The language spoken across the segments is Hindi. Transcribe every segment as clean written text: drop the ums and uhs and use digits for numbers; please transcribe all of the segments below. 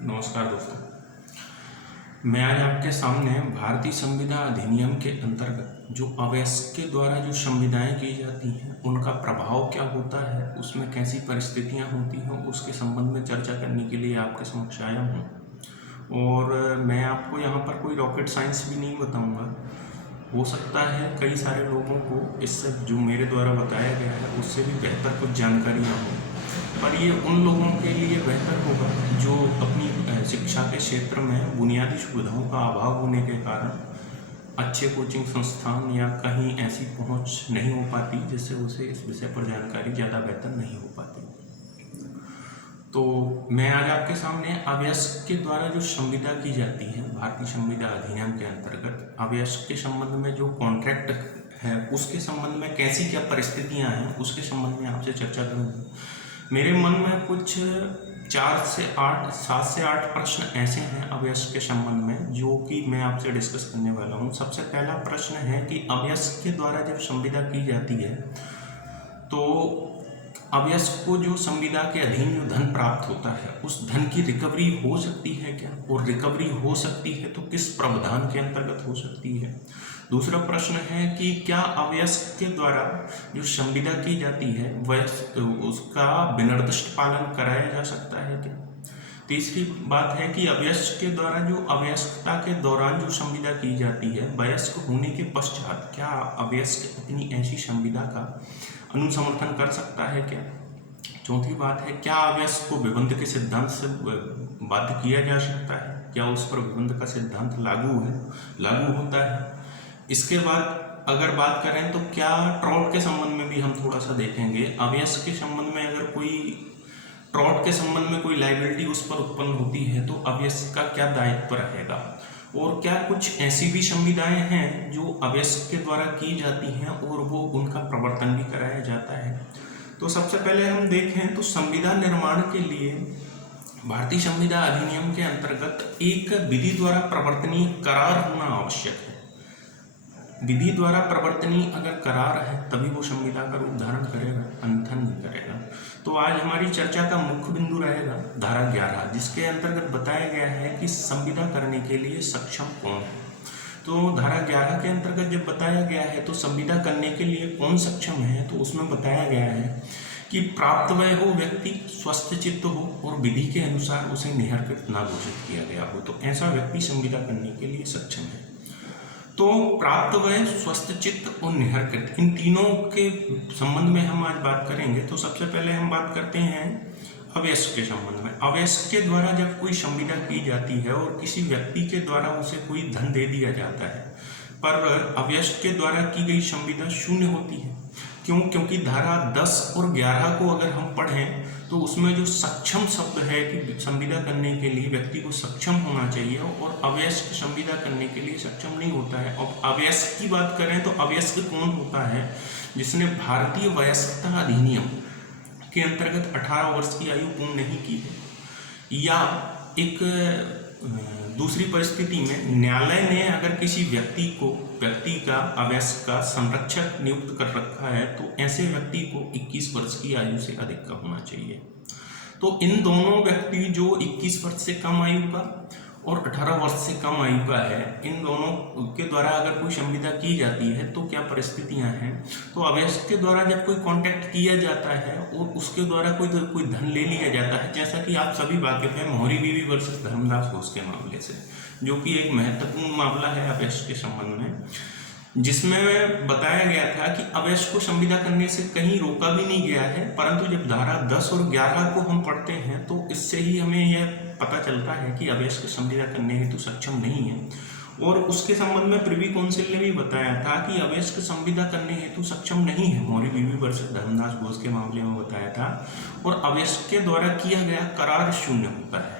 नमस्कार दोस्तों। मैं आज आपके सामने भारतीय संविदा अधिनियम के अंतर्गत जो अवयस्क के द्वारा जो संविदाएं की जाती हैं उनका प्रभाव क्या होता है, उसमें कैसी परिस्थितियां होती हैं, उसके संबंध में चर्चा करने के लिए आपके समक्ष आया हूं। और मैं आपको यहाँ पर कोई रॉकेट साइंस भी नहीं बताऊंगा। हो सकता है कई सारे लोगों को इससे जो मेरे द्वारा बताया गया है उससे भी बेहतर कुछ जानकारियाँ हो, पर ये उन लोगों के लिए बेहतर होगा जो अपनी शिक्षा के क्षेत्र में बुनियादी सुविधाओं का अभाव होने के कारण अच्छे कोचिंग संस्थान या कहीं ऐसी पहुंच नहीं हो पाती जिससे उसे इस विषय पर जानकारी ज़्यादा बेहतर नहीं हो पाती। तो मैं आज आपके सामने अवयस्क के द्वारा जो संविदा की जाती है भारतीय संविदा अधिनियम के अंतर्गत अवयस्क के संबंध में जो कॉन्ट्रैक्ट है उसके संबंध में कैसी क्या परिस्थितियां हैं उसके संबंध में आपसे चर्चा करूंगा। मेरे मन में कुछ 7 से 8 प्रश्न ऐसे हैं अवयस्क के संबंध में जो कि मैं आपसे डिस्कस करने वाला हूं। सबसे पहला प्रश्न है कि अवयस्क के द्वारा जब संविदा की जाती है तो अवयस्क को जो संविदा के अधीन जो धन प्राप्त होता है उस धन की रिकवरी हो सकती है क्या, और रिकवरी हो सकती है तो किस प्रावधान के अंतर्गत हो सकती है। दूसरा प्रश्न है कि क्या अवयस्क के द्वारा जो संविदा की जाती है वयस्क उसका विनिर्दिष्ट पालन कराया जा सकता है क्या। तीसरी बात है कि अवयस्क के द्वारा जो अवयस्कता के दौरान जो संविदा की जाती है वयस्क होने के पश्चात क्या अवयस्क अपनी ऐसी संविदा का अनुसमर्थन कर सकता है क्या। चौथी बात है क्या अवयस्क को विबंध के सिद्धांत से बाध्य किया जा सकता है, क्या उस पर विबंध का सिद्धांत लागू होता है। इसके बाद अगर बात करें तो क्या ट्रॉट के संबंध में भी हम थोड़ा सा देखेंगे। अवयस्क के संबंध में अगर कोई ट्रॉट के संबंध में कोई लाइबिलिटी उस पर उत्पन्न होती है तो अवयस्क का क्या दायित्व रहेगा, और क्या कुछ ऐसी भी संविदाएं हैं जो अवयस्क के द्वारा की जाती हैं और वो उनका प्रवर्तन भी कराया जाता है। तो सबसे पहले हम देखें तो संविदा निर्माण के लिए भारतीय संविदा अधिनियम के अंतर्गत एक विधि द्वारा प्रवर्तनीय करार होना आवश्यक है। विधि द्वारा प्रवर्तनीय अगर करार है तभी वो संविदा का रूप धारण करेगा, अन्यथा नहीं करेगा। तो आज हमारी चर्चा का मुख्य बिंदु रहेगा धारा 11, जिसके अंतर्गत बताया गया है कि संविदा करने के लिए सक्षम कौन है। तो धारा 11 के अंतर्गत जब बताया गया है तो संविदा करने के लिए कौन सक्षम है, तो उसमें बताया गया है कि प्राप्त वय हो व्यक्ति, स्वस्थ चित्त हो और विधि के अनुसार उसे निहरकृत ना घोषित किया गया हो, तो ऐसा व्यक्ति संविदा करने के लिए सक्षम है। तो प्राप्त वय, स्वस्थ चित्त और निहरकृत, इन तीनों के संबंध में हम आज बात करेंगे। तो सबसे पहले हम बात करते हैं अवयस्क के संबंध में। अवयस्क के द्वारा जब कोई संविदा की जाती है और किसी व्यक्ति के द्वारा उसे कोई धन दे दिया जाता है, पर अवयस्क के द्वारा की गई संविदा शून्य होती है। क्यों? क्योंकि धारा 10 और 11 को अगर हम पढ़ें तो उसमें जो सक्षम शब्द है कि संविदा करने के लिए व्यक्ति को सक्षम होना चाहिए, और अवयस्क संविदा करने के लिए सक्षम नहीं होता है। और अवयस्क की बात करें तो अवयस्क कौन होता है? जिसने भारतीय वयस्कता अधिनियम के अंतर्गत 18 वर्ष की आयु पूर्ण नहीं की है, या एक दूसरी परिस्थिति में न्यायालय ने अगर किसी व्यक्ति का अवयस्क का संरक्षक नियुक्त कर रखा है तो ऐसे व्यक्ति को 21 वर्ष की आयु से अधिक का होना चाहिए। तो इन दोनों व्यक्ति जो 21 वर्ष से कम आयु का और 18 वर्ष से कम आयु का है, इन दोनों के द्वारा अगर कोई संविदा की जाती है तो क्या परिस्थितियां हैं। तो अवयस्क के द्वारा जब कोई कॉन्टैक्ट किया जाता है और उसके द्वारा कोई धन ले लिया जाता है, जैसा कि आप सभी वाकिफ हैं मोहरी बीवी वर्सेस धर्मदास घोष के मामले से, जो कि एक महत्वपूर्ण मामला है अवयस्क के संबंध में, जिसमें बताया गया था कि अवयस्क को संविदा करने से कहीं रोका भी नहीं गया है, परंतु जब धारा 10 और 11 को हम पढ़ते हैं तो इससे ही हमें यह पता चलता है कि अवयस्क संविदा करने हेतु सक्षम नहीं है। और उसके संबंध में प्रिवी काउंसिल ने भी बताया था कि अवयस्क संविदा करने हेतु सक्षम नहीं है, मोहरी बीवी वर्सेस धर्मदास घोष के मामले में बताया था। और अवयस्क के द्वारा किया गया करार शून्य होता है।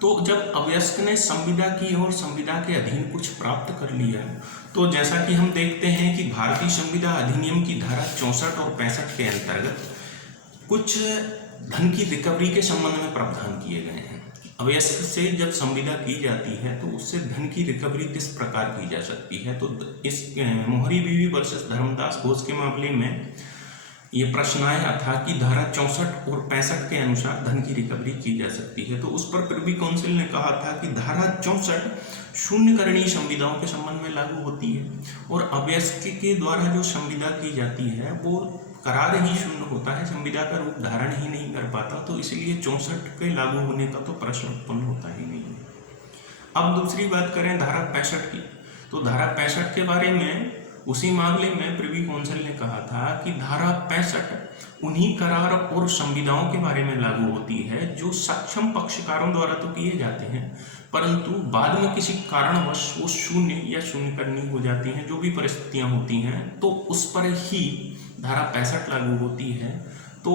तो जब अवयस्क ने संविदा की और संविदा के अधीन कुछ प्राप्त कर लिया, तो जैसा कि हम देखते हैं कि भारतीय संविदा अधिनियम की धारा 64 और 65 के अंतर्गत कुछ धन की रिकवरी के संबंध में प्रावधान किए गए हैं। अवयस्क से जब संविदा की जाती है तो उससे धन की रिकवरी किस प्रकार की जा सकती है। तो इस मोहरी बीवी वर्सेस धर्मदास घोष के मामले में ये प्रश्न आया था कि धारा 64 और 65 के अनुसार धन की रिकवरी की जा सकती है। तो उस पर प्रिवी काउंसिल ने कहा था कि धारा 64 शून्यकरणीय संविदाओं के संबंध में लागू होती है और अवयस्क के द्वारा जो संविदा की जाती है वो करार ही शून्य होता है, संविदा का रूप धारण ही नहीं कर पाता, तो इसलिए 64 के लागू होने का तो प्रश्न उत्पन्न होता ही नहीं है। अब दूसरी बात करें धारा 65 की, तो धारा 65 के बारे में उसी मामले में प्रिवी काउंसिल ने कहा था कि धारा 65 उन्हीं करार और संविदाओं के बारे में लागू होती है जो सक्षम पक्षकारों द्वारा तो किए जाते हैं, परंतु बाद में किसी कारणवश वो शून्य या शून्यकरणीय हो जाती हैं, जो भी परिस्थितियां होती हैं, तो उस पर ही धारा 65 लागू होती है। तो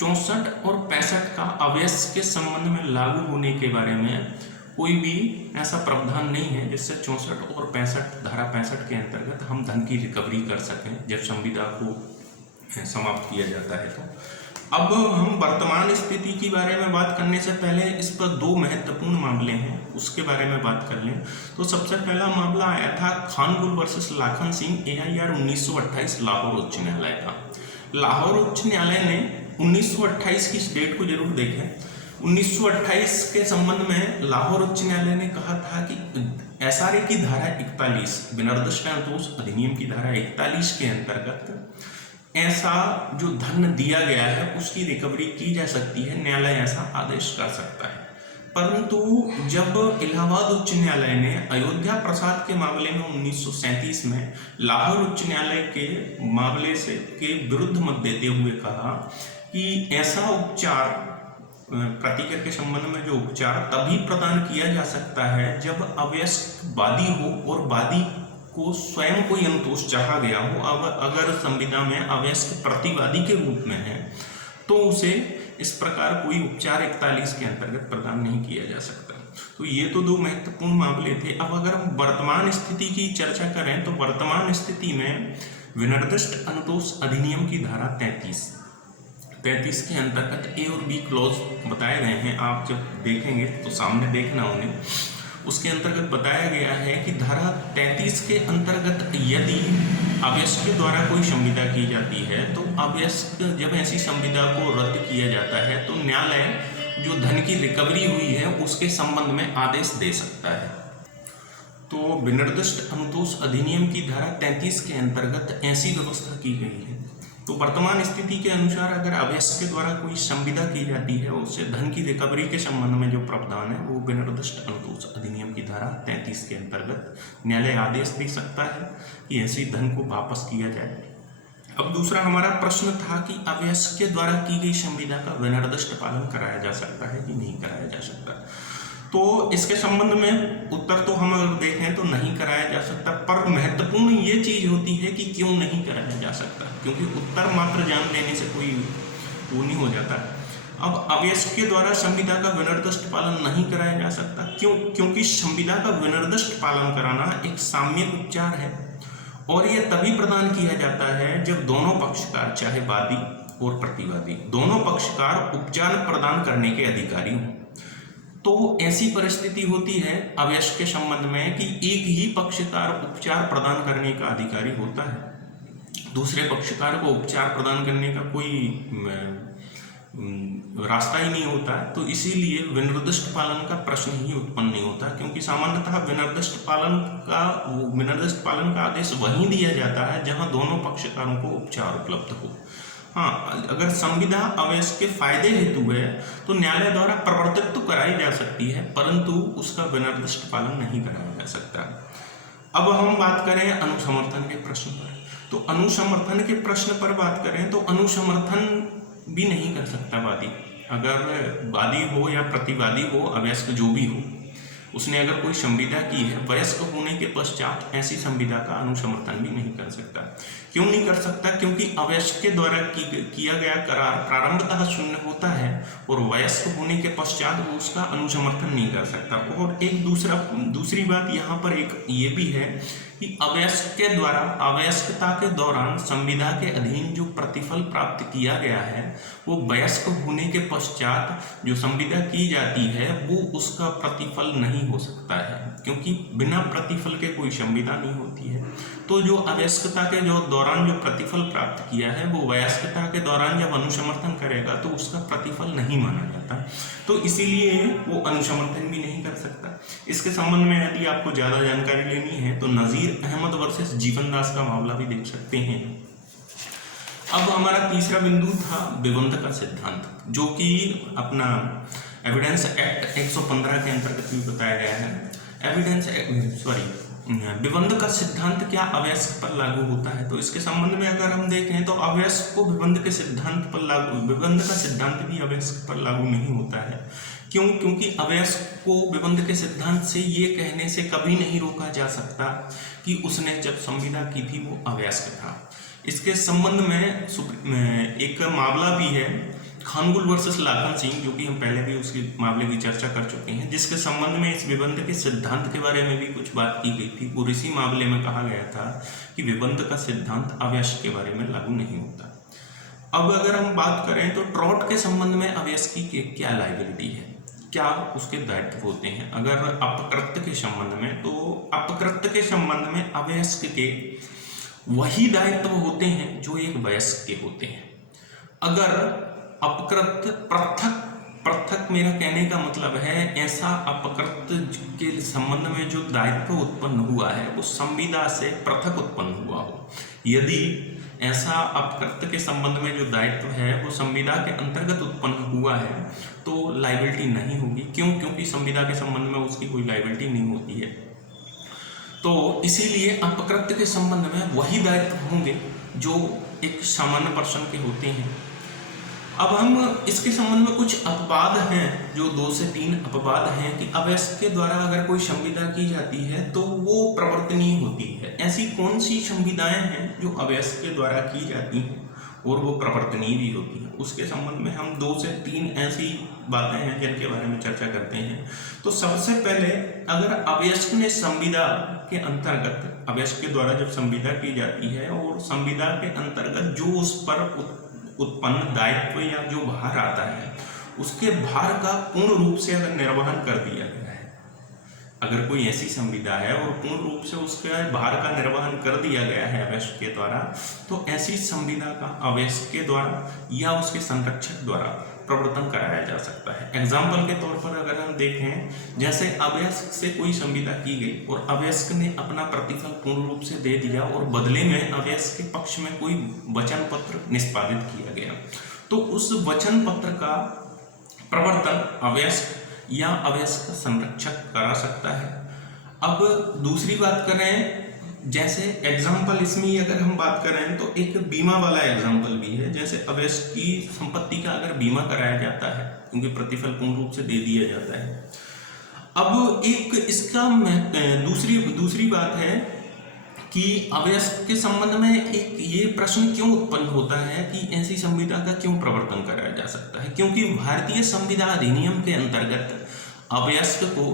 64 और 65 का अवयस्क के संबंध में लागू होने के बारे में कोई भी ऐसा प्रावधान नहीं है जिससे 64 और 65 धारा 65 के अंतर्गत हम धन की रिकवरी कर सकें जब संविदा को समाप्त किया जाता है। तो अब हम वर्तमान स्थिति के बारे में बात करने से पहले इस पर दो महत्वपूर्ण मामले हैं, उसके बारे में बात कर लें। तो सबसे पहला मामला आया था खानगुल वर्सेस लाखन सिंह AIR 1928 लाहौर उच्च न्यायालय का। लाहौर उच्च न्यायालय ने 1928 की इस डेट को जरूर देखें। 1928 के संबंध में लाहौर उच्च न्यायालय ने कहा था कि SRA की धारा 41 विनिर्दिष्ट अनुतोष अधिनियम की धारा 41 के अंतर्गत ऐसा जो धन दिया गया है उसकी रिकवरी की जा सकती है, न्यायालय ऐसा आदेश कर सकता है। परंतु जब इलाहाबाद उच्च न्यायालय ने अयोध्या प्रसाद के मामले में 1937 में लाहौर उच्च न्यायालय के मामले से के विरुद्ध मत देते हुए कहा कि ऐसा उपचार प्रतिकर के संबंध में जो उपचार तभी प्रदान किया जा सकता है जब अवयस्क वादी हो और वादी को स्वयं कोई अनुतोष चाहा गया हो। अब अगर संविदा में अवयस्क प्रतिवादी के रूप में है तो उसे इस प्रकार कोई उपचार 41 के अंतर्गत प्रदान नहीं किया जा सकता। तो ये तो दो महत्वपूर्ण मामले थे। अब अगर हम वर्तमान स्थिति की चर्चा करें तो वर्तमान स्थिति में विनिर्दिष्ट अनुतोष अधिनियम की धारा 33 के अंतर्गत A और B क्लॉज बताए गए हैं। आप जब देखेंगे तो सामने देखना उन्हें, उसके अंतर्गत बताया गया है कि धारा 33 के अंतर्गत यदि अवयस्क के द्वारा कोई संविदा की जाती है तो अवयस्क जब ऐसी संविदा को रद्द किया जाता है तो न्यायालय जो धन की रिकवरी हुई है उसके संबंध में आदेश दे सकता है। तो विनिर्दिष्ट अनुतोष अधिनियम की धारा 33 के अंतर्गत ऐसी व्यवस्था की गई है। तो वर्तमान स्थिति के अनुसार अगर अवयस्क के द्वारा कोई संविदा की जाती है उससे धन की रिकवरी के संबंध में जो प्रावधान है वो विनिर्दिष्ट अनुतोष अधिनियम की धारा 33 के अंतर्गत न्यायालय आदेश दे सकता है कि ऐसे धन को वापस किया जाए। अब दूसरा हमारा प्रश्न था कि अवयस्क के द्वारा की गई संविदा का विनिर्दिष्ट पालन कराया जा सकता है कि नहीं कराया जा सकता। तो इसके संबंध में उत्तर तो हम अगर देखें तो नहीं कराया जा सकता, पर महत्वपूर्ण ये चीज होती है कि क्यों नहीं कराया जा सकता, क्योंकि उत्तर मात्र जान लेने से कोई वो नहीं हो जाता। अब अवयस्क के द्वारा संविदा का विनिर्दिष्ट पालन नहीं कराया जा सकता क्योंकि संविदा का विनिर्दिष्ट पालन कराना एक साम्यक उपचार है और यह तभी प्रदान किया जाता है जब दोनों पक्षकार चाहे वादी और प्रतिवादी दोनों पक्षकार उपचार प्रदान करने के अधिकारी हों। तो ऐसी परिस्थिति होती है अवयस्क के संबंध में कि एक ही पक्षकार उपचार प्रदान करने का अधिकारी होता है, दूसरे पक्षकार को उपचार प्रदान करने का कोई रास्ता ही नहीं होता है। तो इसीलिए विनिर्दिष्ट पालन का प्रश्न ही उत्पन्न नहीं होता, क्योंकि सामान्यतः विनिर्दिष्ट पालन का आदेश वहीं दिया जाता है जहां दोनों पक्षकारों को उपचार उपलब्ध हो। हाँ, अगर संविदा अवयस्क के फायदे हेतु है तो न्यायालय द्वारा प्रवर्तित तो कराई जा सकती है, परंतु उसका विनिर्दिष्ट पालन नहीं कराया जा सकता। अब हम बात करें अनुसमर्थन के प्रश्न पर, तो अनुसमर्थन के प्रश्न पर बात करें तो अनुसमर्थन भी नहीं कर सकता वादी। अगर वादी हो या प्रतिवादी हो, अवयस्क जो भी हो, उसने अगर कोई संविदा की है वयस्क होने के पश्चात ऐसी संविदा का अनुसमर्थन भी नहीं कर सकता। क्यों नहीं कर सकता? क्योंकि अवयस्क के द्वारा किया गया करार प्रारंभतः शून्य होता है और वयस्क होने के पश्चात वो उसका अनुसमर्थन नहीं कर सकता। और एक दूसरी बात यहाँ पर एक ये भी है कि अवयस्क के द्वारा अवयस्कता के दौरान संविदा के अधीन जो प्रतिफल प्राप्त किया गया है वो वयस्क होने के पश्चात जो संविदा की जाती है वो उसका प्रतिफल नहीं नहीं हो सकता है, क्योंकि बिना प्रतिफल के कोई संविदा नहीं होती है। तो जो अवयस्कता के जो दौरान जो प्रतिफल प्राप्त किया है वो वयस्कता के दौरान जब अनुसमर्थन करेगा तो उसका प्रतिफल नहीं माना जाता, तो इसीलिए वो अनुसमर्थन भी नहीं कर सकता। इसके संबंध में यदि आपको ज़्यादा जानकारी लेनी है तो नज़ीर अहमद वर्सेस जीवनदास का मामला भी देख सकते हैं। अब हमारा तीसरा बिंदु था विबंध का सिद्धांत, जो कि अपना एविडेंस एक्ट 115 के अंतर्गत भी बताया गया है। विबंध का सिद्धांत क्या अवयस्क पर लागू होता है, तो इसके संबंध में अगर हम देखें तो अवयस्क को विबंध के सिद्धांत पर लागू, विबंध का सिद्धांत भी अवयस्क पर लागू नहीं होता है। क्यों? क्योंकि अवयस्क को विबंध के सिद्धांत से ये कहने से कभी नहीं रोका जा सकता कि उसने जब संविदा की थी वो अवयस्क था। इसके संबंध में एक मामला भी है खानगुल वर्सेस लाखन सिंह, जो कि हम पहले भी उसके मामले की चर्चा कर चुके हैं, जिसके संबंध में इस विबंध के सिद्धांत के बारे में भी कुछ बात की गई थी और इसी मामले में कहा गया था कि विबंध का सिद्धांत अवयस्क के बारे में लागू नहीं होता। अब अगर हम बात करें तो ट्रॉट के संबंध में अवयस्की के क्या लायबिलिटी है, क्या उसके दायित्व होते हैं। अगर अपकृत्य के संबंध में, तो अपकृत्य के संबंध में अवयस्क के वही दायित्व होते हैं जो एक वयस्क के होते हैं। अगर अपकृत्य पृथक मेरा कहने का मतलब है ऐसा अपकृत्य के संबंध में जो दायित्व उत्पन्न हुआ है वो संविदा से पृथक उत्पन्न हुआ हो। यदि ऐसा अपकृत्य के संबंध में जो दायित्व है वो संविदा के अंतर्गत उत्पन्न हुआ है तो लायबिलिटी नहीं होगी। क्यों? क्योंकि संविदा के संबंध में उसकी कोई लायबिलिटी नहीं होती है। तो इसीलिए अपकृत्य के संबंध में वही दायित्व होंगे जो एक सामान्य पर्सन के होते हैं। अब हम इसके संबंध में कुछ अपवाद हैं, जो 2 से 3 अपवाद हैं कि अवयस्क के द्वारा अगर कोई संविदा की जाती है तो वो प्रवर्तनीय होती है। ऐसी कौन सी संविदाएं हैं जो अवयस्क के द्वारा की जाती हैं और वो प्रवर्तनीय भी होती हैं, उसके संबंध में हम 2 से 3 ऐसी बातें हैं जिनके बारे में चर्चा करते हैं। तो सबसे पहले, अगर अवयस्क ने संविदा के अंतर्गत, अवयस्क के द्वारा जब संविदा की जाती है और संविदा के अंतर्गत जो उस पर उत्पन्न दायित्व या जो भार आता है उसके भार का पूर्ण रूप से अगर निर्वहन कर दिया गया है, अगर कोई ऐसी संविदा है और पूर्ण रूप से उसके भार का निर्वहन कर दिया गया है अवयस्क के द्वारा, तो ऐसी संविदा का अवयस्क के द्वारा या उसके संरक्षक द्वारा प्रवर्तन कराया जा सकता है। एग्जाम्पल के तौर पर अगर हम देखें, जैसे अवयस्क से कोई संविदा की गई और अवयस्क ने अपना प्रतिफल पूर्ण रूप से दे दिया और बदले में अवयस्क के पक्ष में कोई वचन पत्र निष्पादित किया गया, तो उस वचन पत्र का प्रवर्तन अवयस्क या अवयस्क संरक्षक करा सकता है। अब दूसरी बात करें, जैसे एग्जाम्पल इसमें ही अगर हम बात करें तो एक बीमा वाला एग्जाम्पल भी है। जैसे अवयस्क की संपत्ति का अगर बीमा कराया जाता है क्योंकि प्रतिफल पूर्ण रूप से दे दिया जाता है। अब एक इसका दूसरी बात है कि अवयस्क के संबंध में एक ये प्रश्न क्यों उत्पन्न होता है कि ऐसी संविदा का क्यों प्रवर्तन कराया जा सकता है, क्योंकि भारतीय संविदा अधिनियम के अंतर्गत अवयस्क को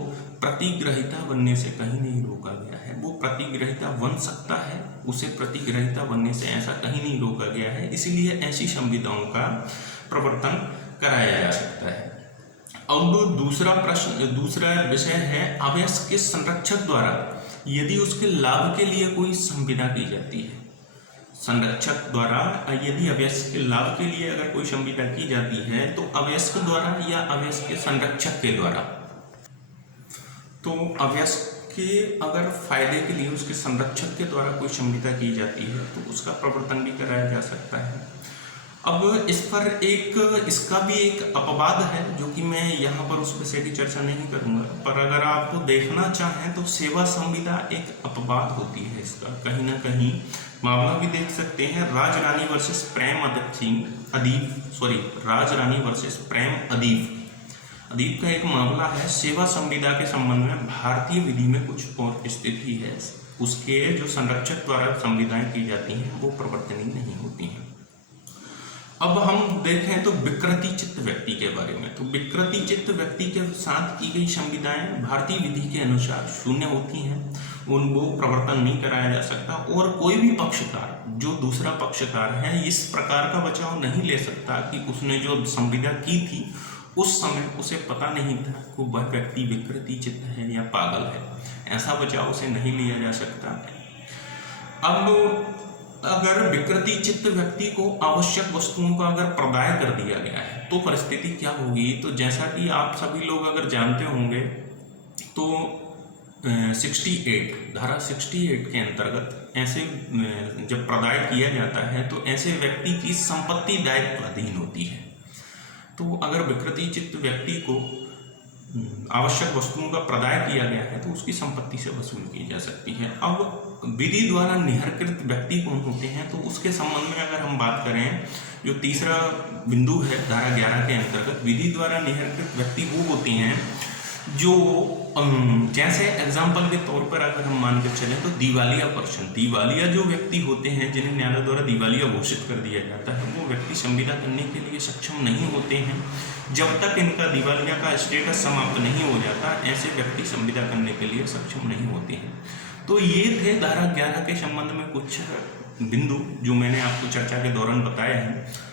प्रतिग्रहिता बनने से कहीं नहीं रोका गया है। वो प्रतिग्रहिता बन सकता है, उसे प्रतिग्रहिता बनने से ऐसा कहीं नहीं रोका गया है, इसीलिए ऐसी संविदाओं का प्रवर्तन कराया जा सकता है। अब दूसरा विषय है अवयस्क के संरक्षक द्वारा यदि उसके लाभ के लिए कोई संविदा की जाती है। संरक्षक द्वारा यदि अवयस्क के लाभ के लिए अगर कोई संविदा की जाती है तो अवयस्क द्वारा या अवयस्क के संरक्षक के द्वारा, तो अवयस्क के अगर फायदे के लिए उसके संरक्षक के द्वारा कोई संविदा की जाती है तो उसका प्रवर्तन भी कराया जा सकता है। अब इस पर इसका भी एक अपवाद है जो कि मैं यहाँ पर उस विषय की चर्चा नहीं करूँगा, पर अगर आप देखना चाहें तो सेवा संविदा एक अपवाद होती है। इसका कहीं ना कहीं मामला भी देख सकते हैं, राजरानी वर्सेस प्रेम अदीब का एक मामला है। सेवा संविदा के संबंध में भारतीय विधि में कुछ और स्थिति है, उसके जो संरक्षक द्वारा संविदाएं की जाती हैं वो प्रवर्तनीय नहीं होती हैं। अब हम देखें तो विकृति चित्त व्यक्ति के बारे में, तो विकृति चित्त व्यक्ति के साथ की गई संविदाएं भारतीय विधि के अनुसार शून्य होती हैं, उनको प्रवर्तन नहीं कराया जा सकता और कोई भी पक्षकार जो दूसरा पक्षकार है इस प्रकार का बचाव नहीं ले सकता कि उसने जो संविदा की थी उस समय उसे पता नहीं था कि वह व्यक्ति विकृति चित्त है या पागल है। ऐसा बचाव उसे नहीं लिया जा सकता। अब अगर विकृति चित्त व्यक्ति को आवश्यक वस्तुओं का अगर प्रदाय कर दिया गया है तो परिस्थिति क्या होगी? तो जैसा कि आप सभी लोग अगर जानते होंगे तो 68 धारा 68 के अंतर्गत ऐसे जब प्रदाय किया जाता है तो ऐसे व्यक्ति की संपत्ति दायित्वाधीन होती है। तो अगर विकृति चित्त व्यक्ति को आवश्यक वस्तुओं का प्रदाय किया गया है तो उसकी संपत्ति से वसूल की जा सकती है। अब विधि द्वारा निहरकृत व्यक्ति कौन होते हैं? तो उसके संबंध में अगर हम बात करें, जो तीसरा बिंदु है धारा 11 के अंतर्गत, विधि द्वारा निहरकृत व्यक्ति वो होते हैं जो जैसे एग्जाम्पल के तौर पर अगर हम मान कर चलें तो दिवालिया पर्सन, दिवालिया जो व्यक्ति होते हैं जिन्हें न्यायालय द्वारा दिवालिया घोषित कर दिया जाता है, वो व्यक्ति संविदा करने के लिए सक्षम नहीं होते हैं। जब तक इनका दिवालिया का स्टेटस समाप्त नहीं हो जाता, ऐसे व्यक्ति संविदा करने के लिए सक्षम नहीं होते हैं। तो ये थे धारा 11 के संबंध में कुछ बिंदु जो मैंने आपको चर्चा के दौरान बताया है।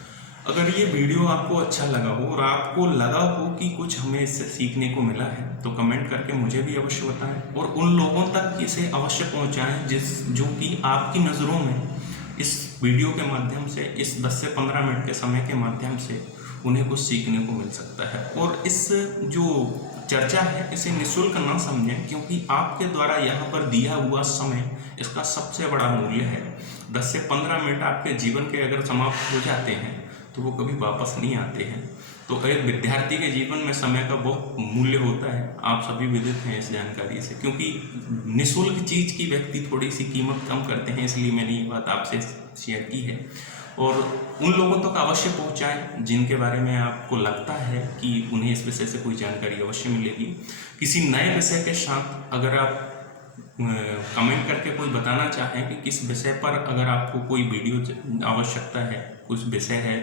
अगर ये वीडियो आपको अच्छा लगा हो और आपको लगा हो कि कुछ हमें इससे सीखने को मिला है तो कमेंट करके मुझे भी अवश्य बताएं और उन लोगों तक इसे अवश्य पहुंचाएं जो कि आपकी नज़रों में इस वीडियो के माध्यम से, इस 10 से 15 मिनट के समय के माध्यम से उन्हें कुछ सीखने को मिल सकता है। और इस जो चर्चा है इसे निःशुल्क ना समझें, क्योंकि आपके द्वारा यहाँ पर दिया हुआ समय इसका सबसे बड़ा मूल्य है। 10 से 15 मिनट आपके जीवन के अगर समाप्त हो जाते हैं तो वो कभी वापस नहीं आते हैं। तो एक विद्यार्थी के जीवन में समय का बहुत मूल्य होता है, आप सभी विदित हैं इस जानकारी से, क्योंकि निःशुल्क चीज़ की व्यक्ति थोड़ी सी कीमत कम करते हैं, इसलिए मैंने ये बात आपसे शेयर की है। और उन लोगों तक अवश्य पहुंचाएं जिनके बारे में आपको लगता है कि उन्हें इस विषय से कोई जानकारी अवश्य मिलेगी। किसी नए विषय के साथ अगर आप कमेंट करके कोई बताना चाहें कि किस विषय पर अगर आपको कोई वीडियो आवश्यकता है, कुछ विषय है,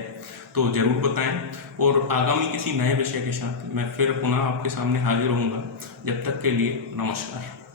तो ज़रूर बताएं। और आगामी किसी नए विषय के साथ मैं फिर पुनः आपके सामने हाजिर होऊंगा। जब तक के लिए नमस्कार।